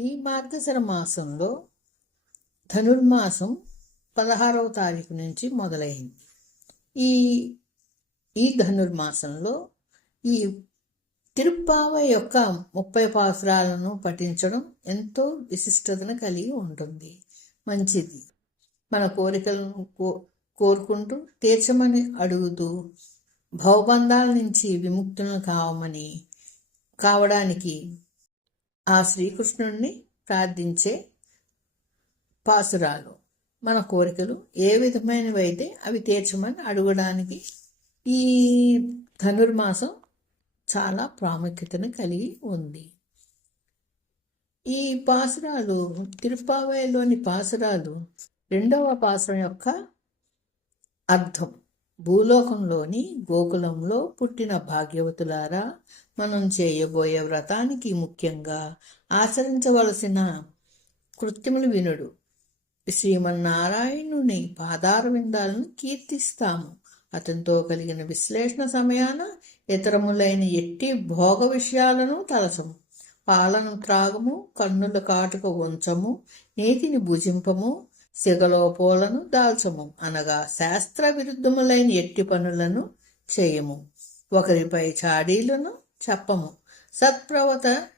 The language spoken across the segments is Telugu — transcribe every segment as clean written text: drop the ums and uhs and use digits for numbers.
ఈ మార్గశిర మాసంలో ధనుర్మాసం 16వ తారీఖు నుంచి మొదలైంది. ఈ ఈ ధనుర్మాసంలో ఈ తిరుప్పావై యొక్క 30 పాసురాలను పఠించడం ఎంతో విశిష్టతను కలిగి ఉంటుంది. మంచిది. మన కోరికలను కోరుకుంటూ తీర్చమని అడుగుతూ భవబంధాల నుంచి విముక్తులను కావడానికి ఆ శ్రీకృష్ణుణ్ణి ప్రార్థించే పాసురాలు. మన కోరికలు ఏ విధమైనవైతే అవి తీర్చమని అడగడానికి ఈ ధనుర్మాసం చాలా ప్రాముఖ్యతను కలిగి ఉంది. ఈ పాసురాలు తిరుప్పావైలోని పాసురాలు 2వ పాసురం యొక్క అర్థం. భూలోకంలోని గోకులంలో పుట్టిన భాగ్యవతులారా, మనం చేయబోయే వ్రతానికి ముఖ్యంగా ఆచరించవలసిన కృత్యములు వినుడు. శ్రీమన్నారాయణుని పాదారవిందాలను కీర్తిస్తాము. అతనితో కలిగిన విశ్లేషణ సమయాన ఇతరములైన ఎట్టి భోగ విషయాలను తలసము. పాలను త్రాగము, కన్నుల కాటుక ఉంచము, నీతిని భుజింపము, సిగలోపోలను దాల్చము అనగా శాస్త్ర విరుద్ధములైన ఎట్టి పనులను చేయము. ఒకరిపై చాడీలను చెప్పము. సత్ప్రవర్తను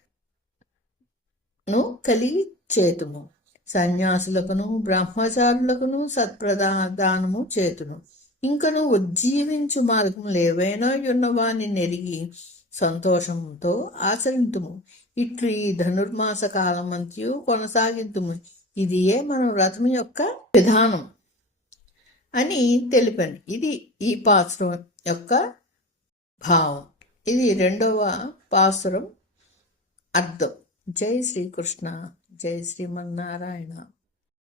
కలిగి చేతుము. సన్యాసులకును బ్రహ్మచారులకును సత్ప్రదానము చేతును. ఇంకను ఉజ్జీవించు మార్గములు ఏవైనా ఉన్నవాని నెరిగి సంతోషంతో ఆచరింతుము. ఇట్లు ఈ ధనుర్మాస కాలమంతయు కొనసాగింతుము. ఇదియే మన వ్రతం యొక్క విధానం అని తెలిపాను. ఇది ఈ పాసురం యొక్క భావం. ఇది 2వ పాసురం అర్థం. జై శ్రీకృష్ణ, జై శ్రీమన్నారాయణ.